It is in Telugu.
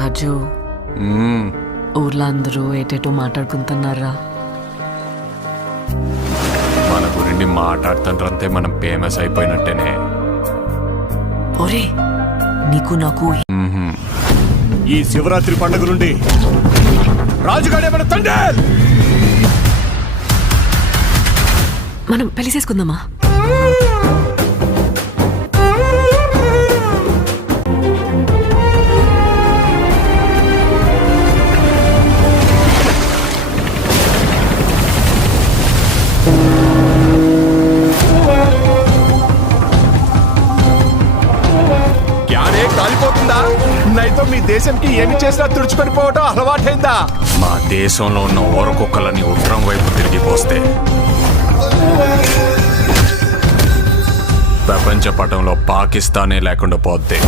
రాజు ఊర్లో అందరూ ఏటేటో మాట్లాడుకుంటున్నారా? మన గురించి మాట్లాడుతుంటే మనం ఫేమస్ అయిపోయినట్టేనే. ఒరే నీకు నాకు ఈ శివరాత్రి పండుగ నుండి రాజుగాడే మన తండ్రి. మనం పెళ్లి చేసుకుందామా? యారే కాలిపోతుందా? నైతో మీ దేశంకి ఏమి చేసినా తుడుచుకొని పోవటం అలవాటైందా? మా దేశంలో ఉన్న ఊరకొక్కలని ఉత్తరం వైపు తిరిగిపోస్తే ప్రపంచ పటంలో పాకిస్తానే లేకుండా పోద్ది.